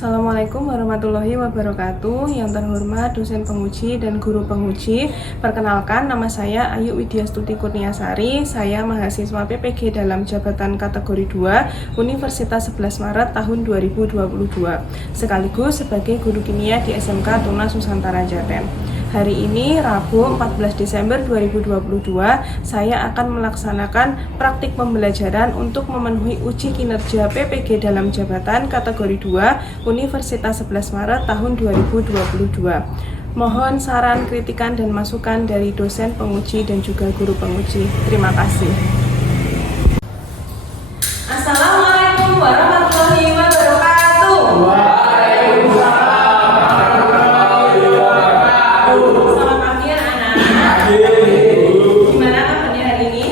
Assalamualaikum warahmatullahi wabarakatuh. Yang terhormat dosen penguji dan guru penguji, perkenalkan nama saya Ayu Widyastuti Kurniasari. Saya mahasiswa PPG dalam jabatan kategori 2 Universitas 11 Maret tahun 2022, sekaligus sebagai guru kimia di SMK Tunas Nusantara Jaten. Hari ini Rabu 14 Desember 2022, saya akan melaksanakan praktik pembelajaran untuk memenuhi uji kinerja PPG dalam jabatan kategori 2 Universitas 11 Maret tahun 2022. Mohon saran, kritikan, dan masukan dari dosen penguji dan juga guru penguji. Terima kasih. Assalamualaikum warahmatullahi wabarakatuh. Selamat pagi anak-anak. Gimana kabarnya hari ini?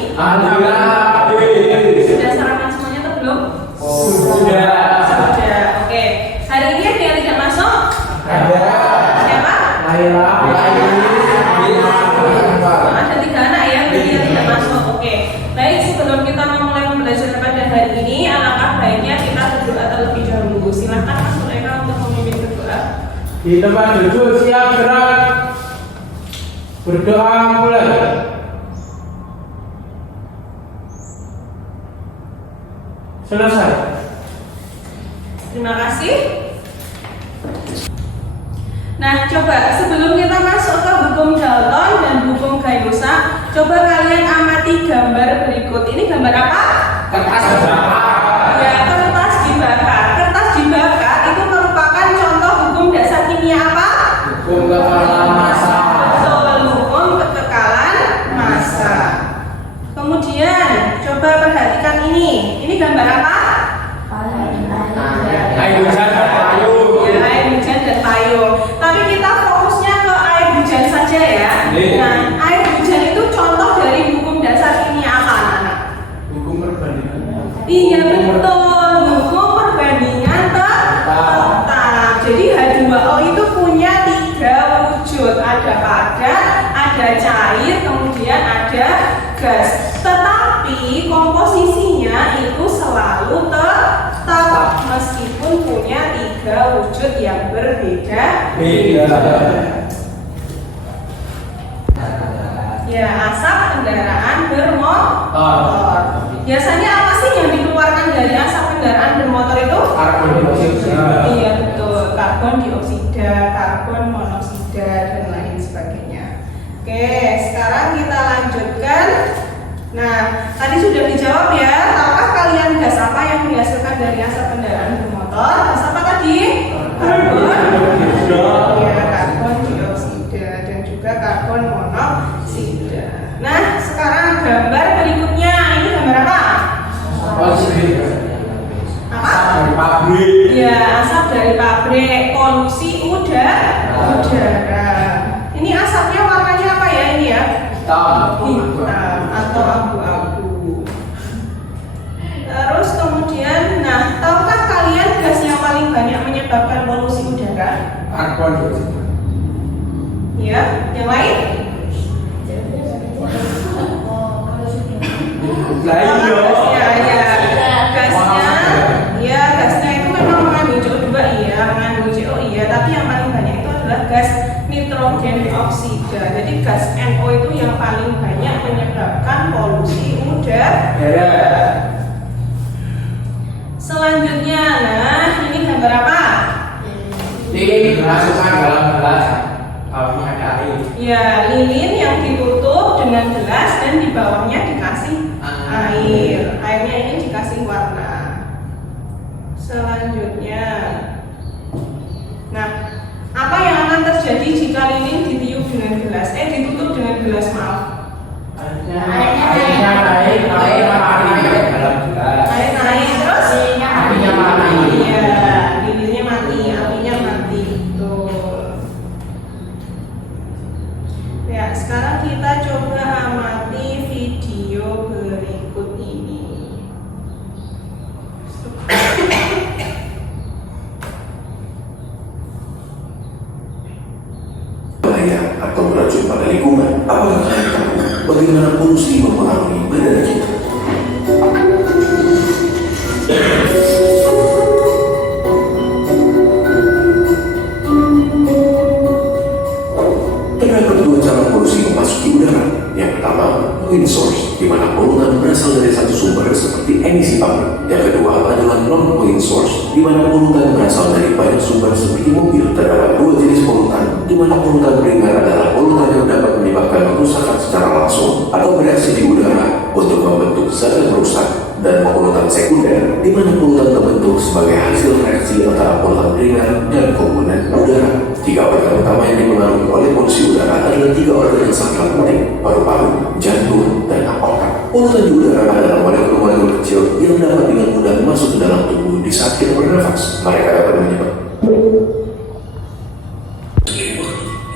Sudah sarapan semuanya atau belum? Sudah. Oke. Hari ini ada yang tidak masuk? Ada. Siapa? Ada 3 anak ya, berarti yang tidak masuk. Oke. Baik, sebelum kita memulai pembelajaran pada hari ini, alangkah baiknya kita berdoa terlebih dahulu. Silakan Mas Mereka untuk memimpin berdoa. Di tempat duduk siap gerak. Berdoa mulai. Selesai. Terima kasih. Nah, coba sebelum kita masuk ke hukum Dalton dan hukum Gay-Lussac, coba kalian amati gambar berikut. Ini gambar apa? Kertas dibakar. Ya, kertas dibakar. Kertas dibakar itu merupakan contoh hukum dasar kimia apa? Hukum kekekalan massa. Betul, hukum kekekalan massa. Kemudian, coba perhatikan ini. Ini gambar apa? Air hujan dan payung. Ya, air hujan dan payung. Tapi kita fokusnya ke air hujan saja ya. Nah, air hujan itu contoh dari hukum dasar kimia apa, anak-anak? Hukum perbandingan. Iya betul, hukum perbandingan tetap. Jadi H2O itu punya 3 wujud, ada padat, ada cair, kemudian ada gas. Tetapi komposisinya itu selalu tetap meskipun punya 3 wujud yang berbeda. Ya, asap kendaraan bermotor. Biasanya apa sih yang dikeluarkan dari asap kendaraan bermotor itu? Karbon dioksida. Iya betul, karbon dioksida, karbon monoksida, dan lain sebagainya. Oke, sekarang kita lanjutkan. Nah, tadi sudah dijawab ya. Tahukah kalian gas apa yang dihasilkan dari asap kendaraan bermotor? Gas apa tadi? Karbon ya, karbon dioksida dan juga karbon monoksida. Nah, sekarang gambar berikutnya. Ini gambar apa? Apa? Dari pabrik. Ya, asap dari pabrik, polusi udara. Ini asapnya warnanya apa ya ini ya? Hitam atau abu-abu. Terus kemudian, nah, tahukah kalian gas yang paling banyak menyebabkan polusi udara? Karbon dioksida. Ya, yang lain? Gasnya itu memang mengandung CO2 mengandung CO tapi yang paling banyak itu adalah gas nitrogen oksida. Jadi gas NO itu yang paling banyak menyebabkan polusi udara. Selanjutnya, nah ini gambar apa? Ini dimasukkan dalam gelas. Bawahnya ada air. Ya, lilin yang ditutup dengan gelas dan di bawahnya dikasih air. Airnya ini dikasih warna. Selanjutnya, nah, apa yang akan terjadi jika lilin ditiup dengan gelas? Ditutup dengan gelas, maaf. Airnya naik dalam gelas. Air naik terus? Apinya mati. Iya, lilinnya mati, apinya mati. Betul. Ya, sekarang kita coba amati video berikut ini. Bahaya atau beracun pada lingkungan. Apakah kalian tahu bagaimana polusi mempengaruhi badan kita? seperti emisi pabrik. Yang kedua adalah non-point source, di mana polutan berasal dari banyak sumber seperti mobil. Terdapat dua jenis polutan, di mana polutan primer adalah polutan yang dapat menyebabkan kerusakan secara langsung atau bereaksi di udara untuk membentuk zat yang merusak, dan polutan sekunder, di mana polutan terbentuk sebagai hasil reaksi antara polutan primer dan komponen udara. Tiga organ utama yang dipengaruhi oleh polusi udara adalah tiga organ yang sangat penting: paru-paru, jantung, dan otak. Polutan di udara adalah molekul-molekul kecil yang dapat dengan mudah masuk ke dalam tubuh di saat kita bernafas. Mereka dapat menyebabkan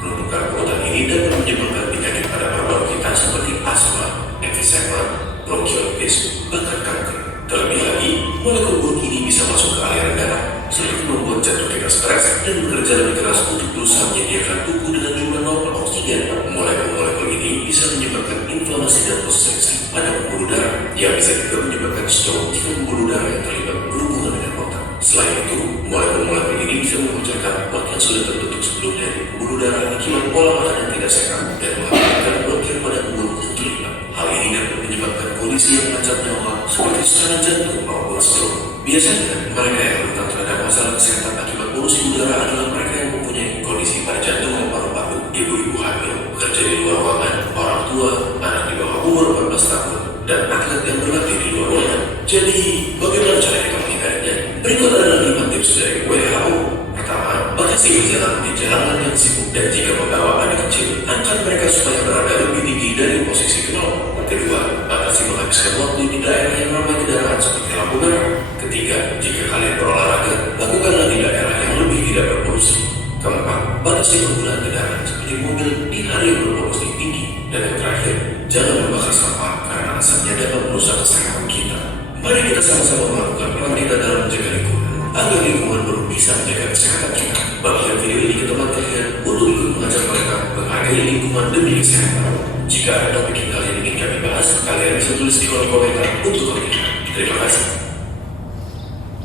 produk polutan ini dapat menyebabkan penyakit pada paru-paru kita seperti asma, emfisema, bronkiolitis, bahkan kanker. Terlebih lagi, molekul buruk ini bisa masuk ke aliran darah, seperti membuat jantung kita stres dan bekerja lebih keras untuk berusaha menyediakan tubuh dengan jumlah normal oksigen. Molekul-molekul ini bisa menyebabkan inflamasi dan obstruksi pada pembuluh darah, yang bisa juga menyebabkan stroke jika pembuluh darah yang terlibat berhubungan dengan otak. Selain itu, molekul-molekul ini bisa memecahkan lemak yang sudah terbentuk sebelumnya di pembuluh darah akibat pola makan yang tidak sehat dan mengakibatkan blokir pada pembuluh yang terlibat. Hal ini dapat menyebabkan kondisi yang mengancam nyawa seperti serangan jantung maupun stroke. Biasanya, mereka yang rentan terhadap masalah kesehatan akibat polusi udara adalah mereka yang mempunyai kondisi pada jantung dan paru-paru, ibu-ibu hamil, pekerja di luar ruangan, orang tua, anak di bawah umur 14 tahun, dan atlet yang berlatih di luar ruangan. Jadi, bagaimana cara kita menghindarinya? Berikut adalah 5 tips dari WHO. Pertama, batasi berjalan di jalanan yang sibuk, dan jika membawa anak kecil, angkat mereka supaya berada lebih tinggi dari posisi kenal. Kedua, batasi menghabiskan waktu di daerah yang ramai kendaraan seperti lampu merah. Ketiga, jika kalian berolahraga, lakukanlah di daerah yang lebih tidak berpolusi. Keempat, batasi penggunaan kendaraan seperti mobil di hari yang berpolusi tinggi. Dan yang terakhir, jangan membakar sampah karena asapnya dapat merusak kesehatan kita. Mari kita sama-sama melakukan peran kita dalam menjaga lingkungan, agar lingkungan baru bisa menjaga kesehatan kita. Bagikan video ini ke teman kalian untuk ikut mengajak mereka menghargai lingkungan demi kesehatan. Jika ada topik yang kalian ingin kami bahas, kalian bisa tulis di kolom komentar untuk kami. Terima kasih.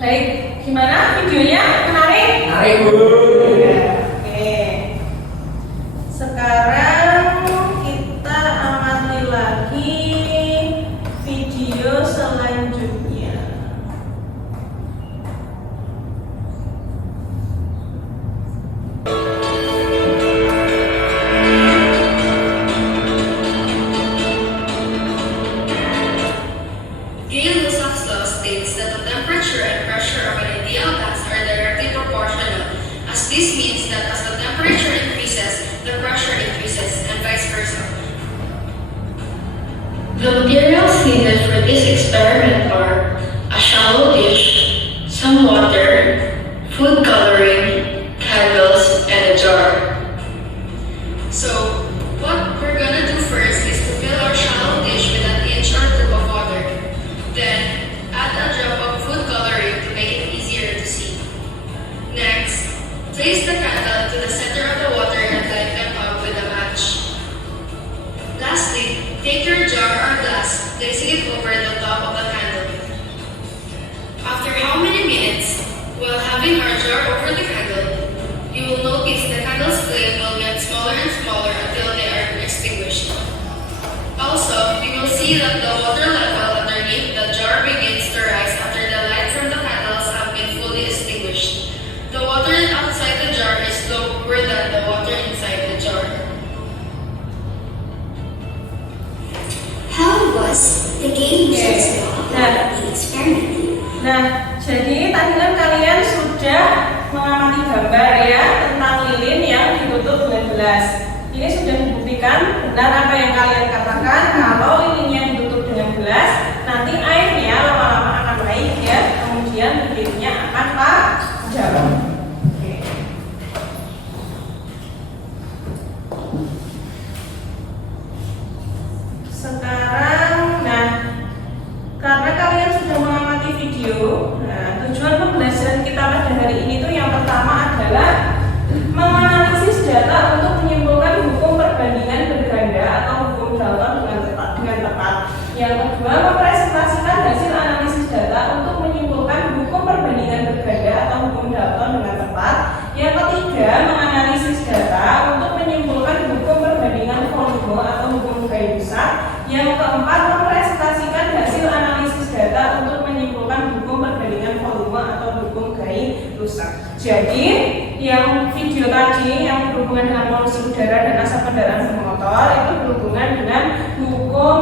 Baik, gimana videonya? Menarik? Menarik, Bu. Oke. Sekarang kita amati lagi video selanjutnya. Gay-Lussac's law states that the temperature and pressure of an ideal gas are directly proportional, as this means that as the temperature increases, the pressure increases, and vice versa. The materials needed for this experiment are a shallow dish, some water, food coloring, candles, and a jar. So, what we're gonna do first is to fill our shallow dish with an inch or two of water. Then, add a drop of food coloring to make it easier to see. Next, place the candle to the center of the water and light them up with a match. Lastly, take your jar or glass, placing it over the top of the candle. After how many minutes, while having our jar over the candle, you will notice the candle's flame will get smaller and smaller until they are extinguished. Also, you will see that the water level underneath the jar begins to rise after the light from the candles have been fully extinguished. The water outside the jar is lower than the water inside the jar. How was the game used about the experiment? Nah, jadi tadi kan kalian sudah mengamati gambar ya tentang lilin yang ditutup dengan gelas. Ini sudah dibuktikan benar apa yang kalian katakan, kalau lilinnya ditutup dengan gelas, nanti airnya lama-lama akan naik ya, kemudian lilinnya akan padam. Oke. Sekarang, nah, karena kalian sudah mengamati video, nah, tujuan pembelajaran kita pada hari ini tuh yang pertama adalah menganalisis data untuk menyimpulkan hukum perbandingan berganda atau hukum Dalton dengan tepat. Yang kedua, mempresentasikan hasil analisis data untuk menyimpulkan hukum perbandingan berganda atau hukum Dalton dengan tepat. Yang ketiga, menganalisis data untuk menyimpulkan hukum perbandingan volume atau hukum gaya besar. Yang keempat, mempresentasikan hasil analisis data untuk virus. Jadi yang video tadi yang berhubungan dengan polusi udara dan asap kendaraan bermotor itu berhubungan dengan hukum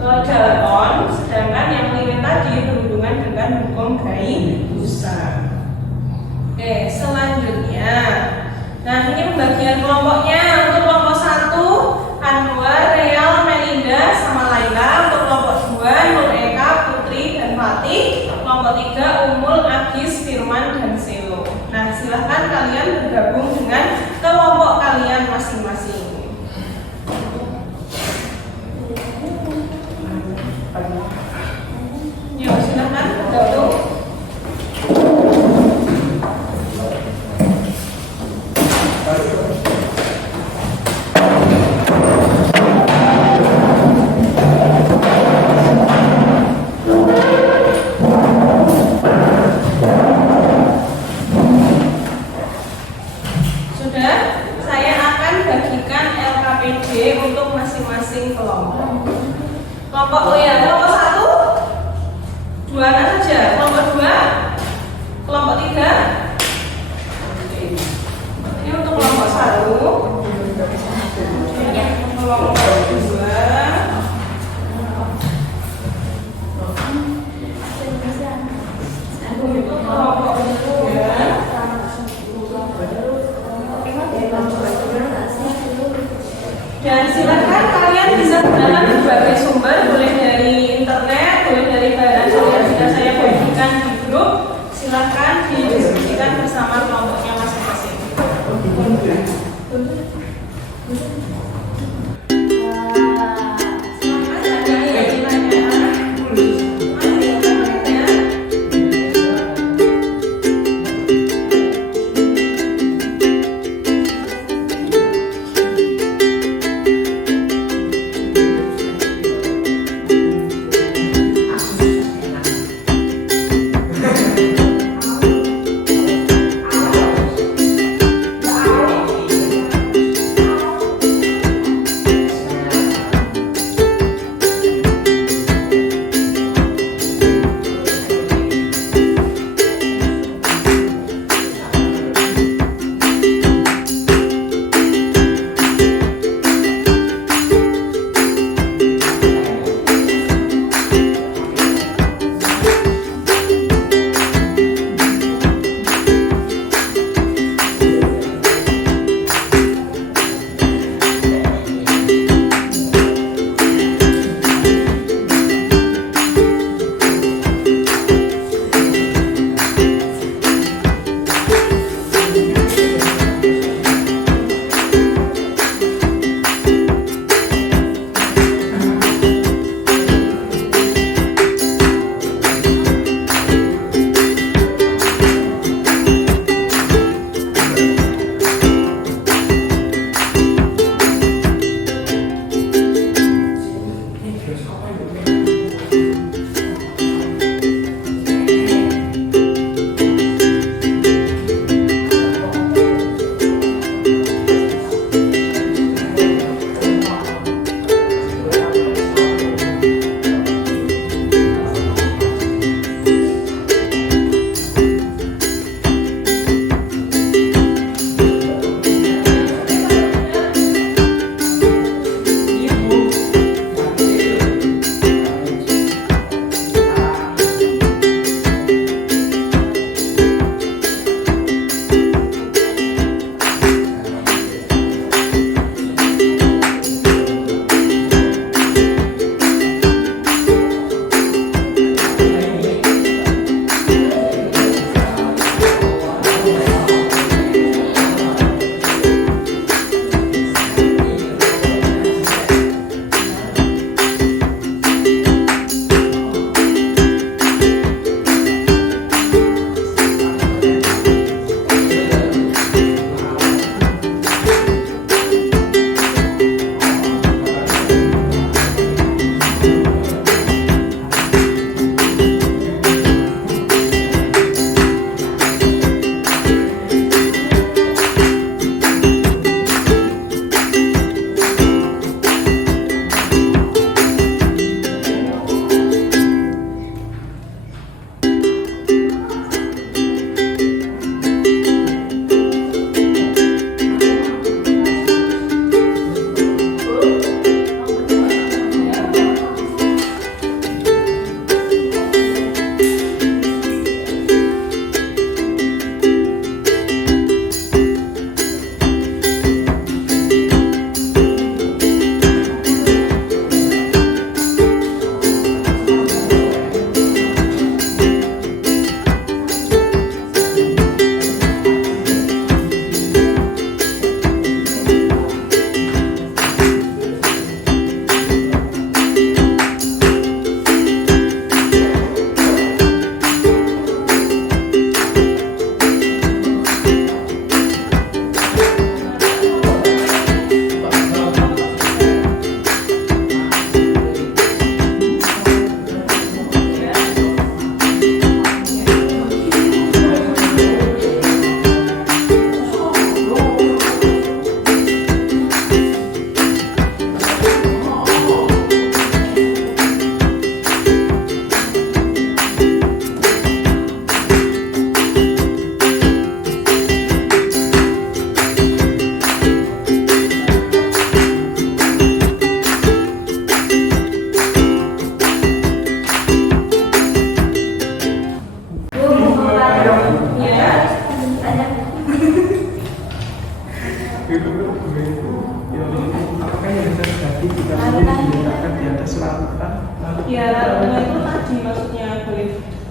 Dalton, sedangkan yang lilin tadi berhubungan dengan hukum Gay-Lussac. Oke, selanjutnya, nah ini pembagian kelompoknya. Untuk kelompok 1 Anwar, Real, Melinda, sama Laila. Untuk kelompok 2 Nur Eka, Putri, dan Fatih. Kelompok 3 Umul, Agis, Firman, dan Selo. Nah, silahkan kalian bergabung dengan kelompok kalian masing-masing. Yuk, silahkan bergabung. Sudah, saya akan bagikan LKPD untuk masing-masing kelompok. Kelompok kelompok 1 2 anak saja. Kelompok 2, kelompok 3. Ini untuk kelompok 1. Kelompok 2. Kelompok 3. Dan silakan kalian bisa gunakan berbagai sumber, boleh dari internet, boleh dari bahan yang sudah saya bagikan di grup. Silakan didiskusikan bersama kelompoknya masing-masing.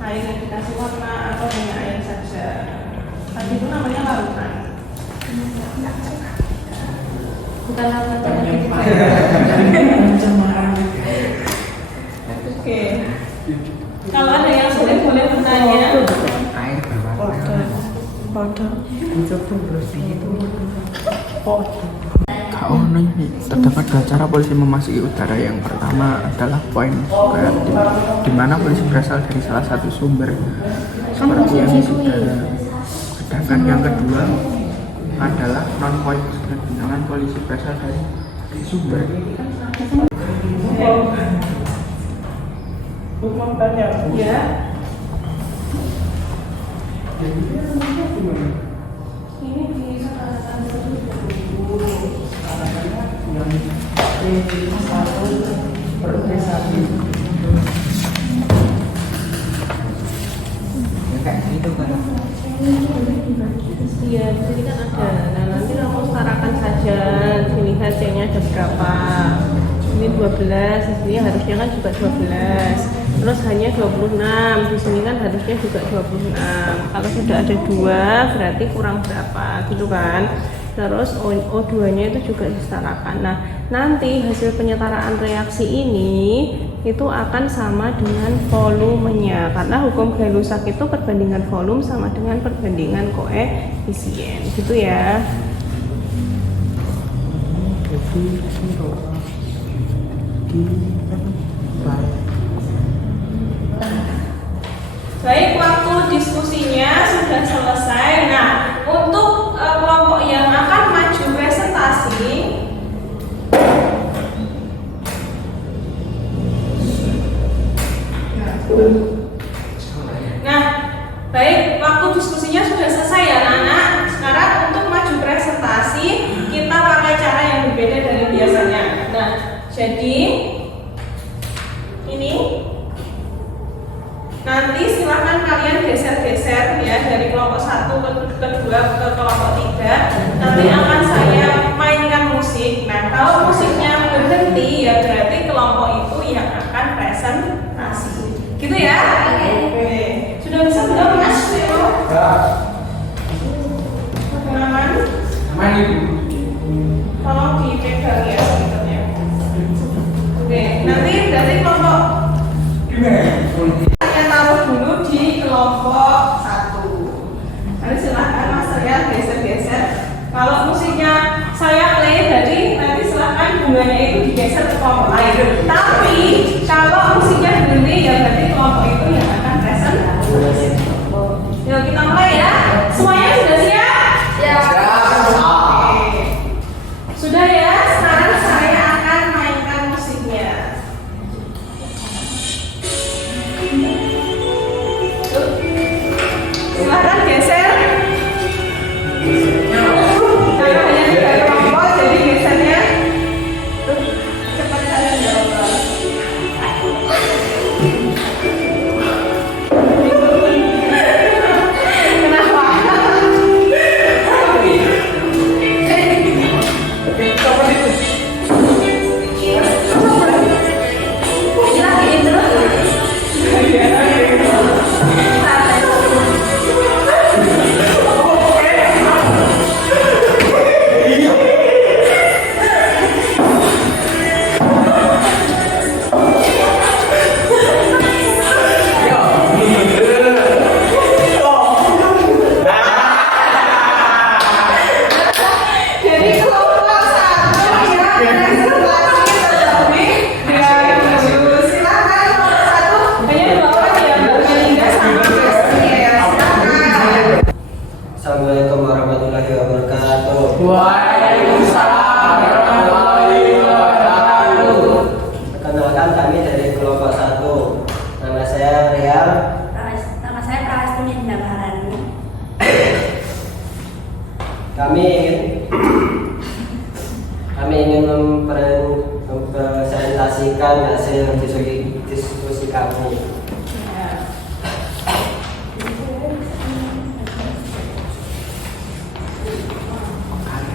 air yang dikasih warna atau hanya air saja. Tadi itu namanya larutan. Bukan larutan. Oke. Kalau ada yang sulit boleh bertanya. Air berwarna. Powder. Oh, ini terdapat dua cara polisi memasuki udara. Yang pertama adalah point kreatif, di mana polisi berasal dari salah satu sumber seperti yang udara. Sedangkan yang kedua adalah non point, di mana polisi berasal dari sumber. Ya. Ini disebarkan dulu. Kayak gitu kan. Iya, di sini kan ada. Nah, nanti kamu setarakan saja. Sini hasilnya ada berapa? Ini 12, di sini harusnya kan juga 12. Terus hanya 26, di sini kan harusnya juga 26. Kalau sudah ada 2, berarti kurang berapa, gitu kan? Terus O2-nya itu juga disetarakan. Nah, nanti hasil penyetaraan reaksi ini itu akan sama dengan volumenya, karena hukum Gay-Lussac itu perbandingan volume sama dengan perbandingan koefisien, gitu ya. Baik, waktu diskusinya sudah selesai. Nah, untuk kelompok yang akan maju presentasi, nah, baik, waktu diskusinya sudah selesai ya, anak-anak. Sekarang untuk maju presentasi kita pakai cara yang berbeda dari biasanya. Nah, jadi ini nanti silahkan kalian geser-geser ya dari kelompok 1 ke 2 ke kelompok 3. Nanti akan saya mainkan musik. Nah, kalau musiknya berhenti ya berarti kelompok itu yang akan presentasi. Gitu ya? Oke. Sudah bisa belum Mas? Aman? Aman Ibu. Tolong dipegang ya speakernya. Oke, nanti dari kelompok saya taruh dulu di kelompok 1. Nanti silahkan Mas saya geser-geser. Kalau musiknya saya play, jadi nanti silahkan bunganya itu digeser ke kelompok lain. Tapi kalau musiknya berhenti ya berarti kelompok itu yang akan presentasi. Yuk kita mulai ya. Semuanya sudah siap? Siap. Oke. Sudah ya. Sekarang saya akan mainkan musiknya. Silahkan geser. Karena hanya 3 kelompok, jadi gesernya cepat kalian jawab. Kenapa? Jadi kelompok 1 ya presentasi terlebih dahulu. Silakan kelompok 1 hanya 2 orang ya, Mbak Melinda sama Mas Nia. Silakan. Assalamualaikum warahmatullahi wabarakatuh. Waalaikumsalam warahmatullahi wabarakatuh. Perkenalkan kami dari kelompok 1. Nama saya Rial. Nama saya Prastini Maharani. Kami ingin mempresentasikan hasil diskusi kami.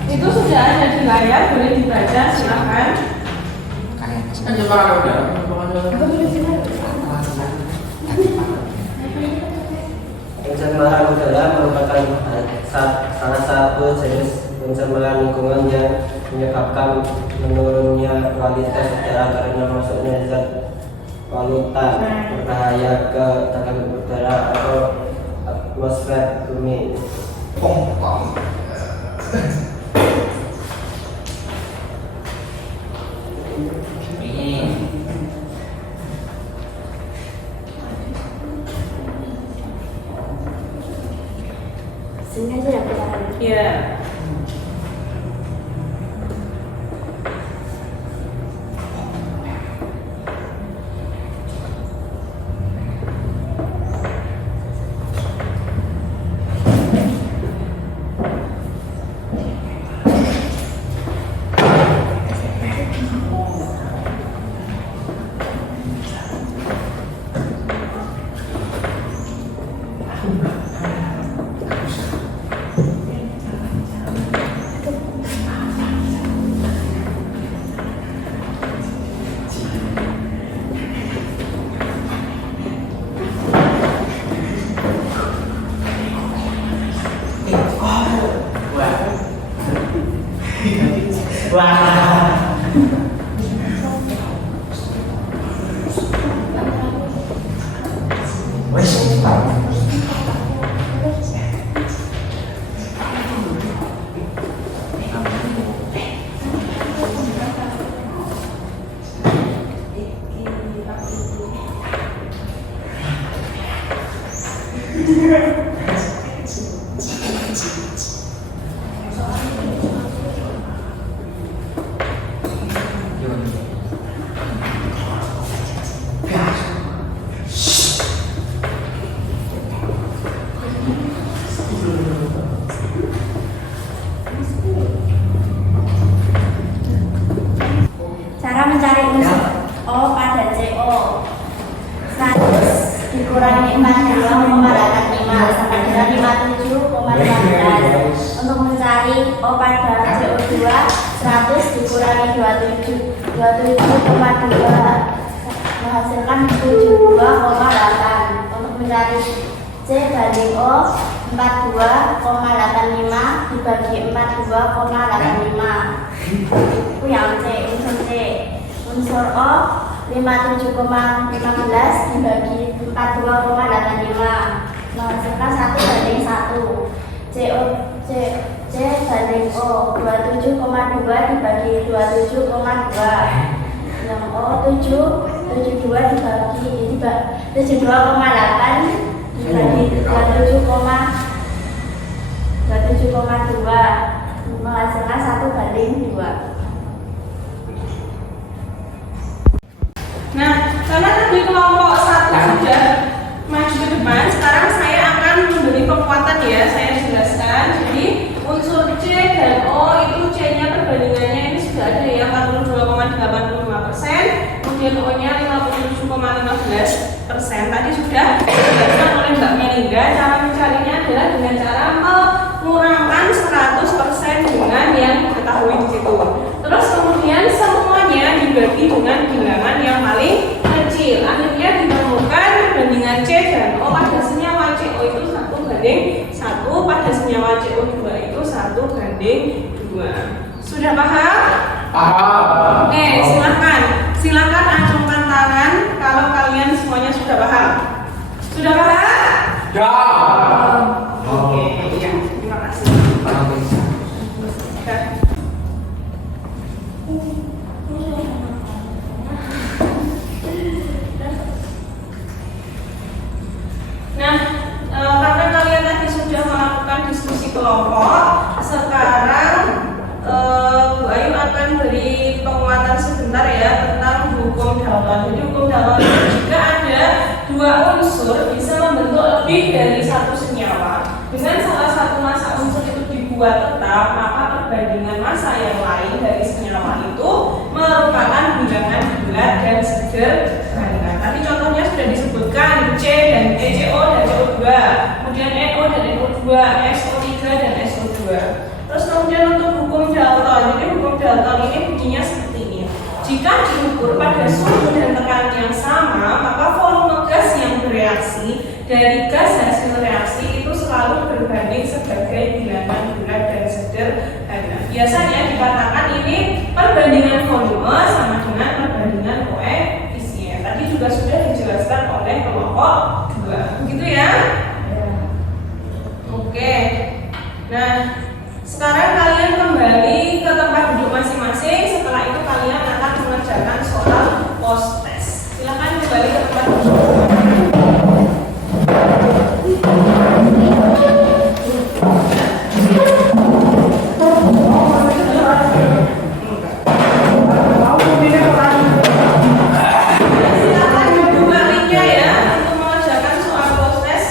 Itu sudah ada di layar, boleh dibaca, silakan. Kan coba udah. menyebabkan menurunnya kualitas udara karena masuknya zat polutan berbahaya ke dalam udara atau atmosfer bumi. Sengaja ya Pak. Iya. Cara mencari unsur O pada CO. 100 dikurangi 42,85 sama dengan 57,15. Untuk mencari O pada CO2, 100 dikurangi 27,2 menghasilkan 72,8. Untuk mencari C banding O, 42,85 dibagi 42,85. Itu yang C, unsur C. Unsur O 57,15 dibagi 42,85 menghasilkan 1:1. C banding O 27,2 dibagi 27,2. Yang O 72 dibagi 72,8 dibagi 27,2 menghasilkan 1:2. Nah, karena tadi kelompok 1 sudah maju ke depan, sekarang saya akan memberi penguatan ya, saya jelaskan. Jadi unsur C dan O itu C-nya perbandingannya ini sudah ada ya, 42,85%, kemudian O-nya 57,15%. Tadi sudah dijelaskan oleh Mbak Melinda. Cara mencarinya adalah dengan cara mengurangkan 100% dengan yang diketahui di situ. Terus kemudian semuanya dibagi dengan bilangan yang paling kecil. Akhirnya ditemukan perbandingan C dan O pada senyawa CO itu 1:1, pada senyawa CO2 itu 1:2. Sudah paham? Paham. Oke, silahkan acungkan tangan kalau kalian semuanya sudah paham. Sudah paham? Ya. Oke, ya, terima kasih. Nah, karena kalian tadi sudah melakukan diskusi kelompok, sekarang Bu Ayu akan beri penguatan sebentar ya tentang hukum Dalton. Jadi hukum Dalton itu jika ada dua unsur bisa membentuk lebih dari satu senyawa, dengan salah satu massa unsur itu dibuat tetap, maka perbandingan massa yang lain dari senyawa itu merupakan bilangan bulat dan sederhana. Tadi contohnya sudah disebutkan C dan CO dan CO2, kemudian NO dan NO2, SO3 dan SO2. Terus kemudian untuk hukum Dalton, jadi hukum Dalton ini bunyinya seperti ini. Jika diukur pada suhu dan tekanan yang sama, maka volume gas yang bereaksi dari gas hasil reaksi itu selalu berbanding sebagai bilangan bulat dan sederhana. biasanya dikatakan ini perbandingan volume sama dengan perbandingan koefisien. Tadi juga sudah dijelaskan oleh kelompok 2. Begitu ya? Oke. Nah, sekarang kalian kembali ke tempat duduk masing-masing. Setelah itu kalian akan mengerjakan soal post test. Silakan kembali ke tempat duduk. Silakan dibuka linknya ya untuk mengerjakan soal post test.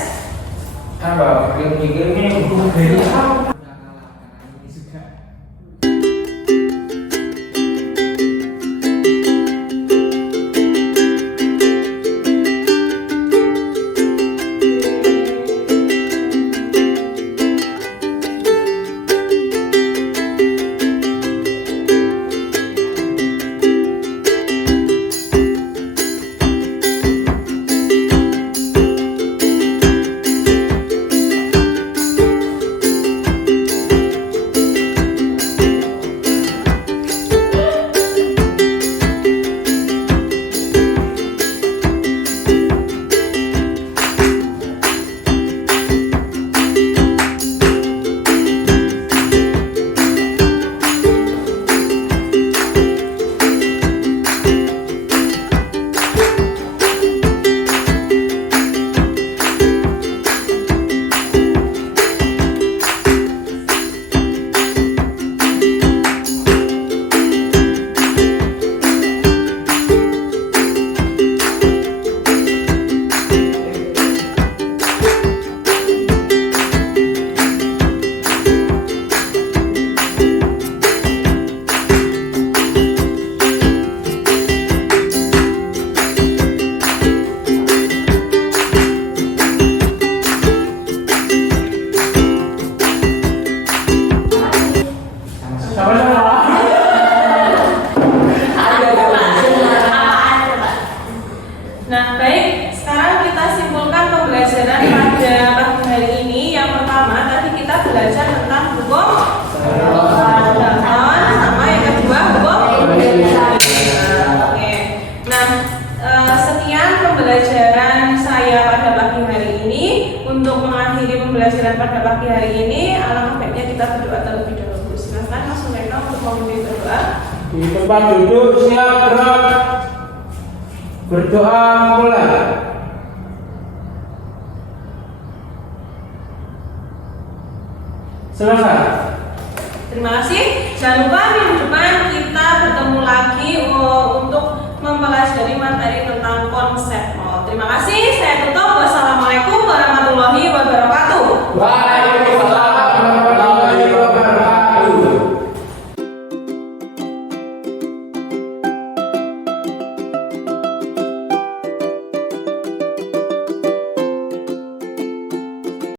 Nah, baik. Sekarang kita simpulkan pembelajaran pada pagi hari ini. Yang pertama, tadi kita belajar tentang hukum Dalton, sama yang kedua hukum. Oke. Nah, sekian pembelajaran saya pada pagi hari ini. Untuk mengakhiri pembelajaran pada pagi hari ini, alangkah baiknya kita berdoa terlebih dahulu. Silakan Mas Sulaiman untuk memimpin berdoa. Di tempat duduk siap gerak. Berdoa mulai. Selesai. Terima kasih. Jangan lupa minggu depan kita bertemu lagi untuk mempelajari materi tentang konsep mall. Terima kasih. Saya tutup. Wassalamualaikum warahmatullahi wabarakatuh.